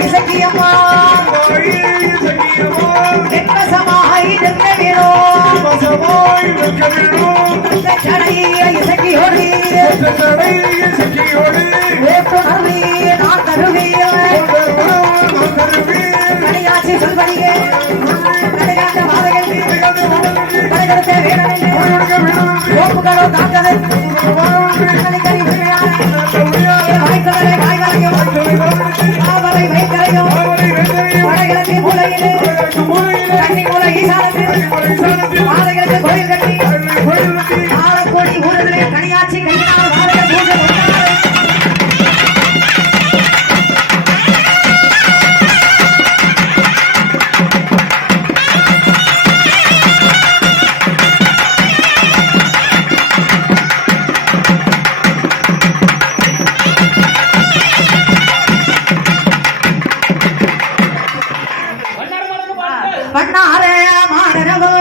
இசக்கியம்மா இசக்கியோடு இசக்கியோடு நான் கருவியாசி சொல்படியே நடையாண்ட மாதகன் கடைகடுத்த வீரனை ஓப்புகளோ தாக்கதை கலி கறி வடவரை வைத்தரையும் வடகிழக்கு மூலையிலே கன்னி மூலை ஈசானத்தில். ಮಾಡರವೋ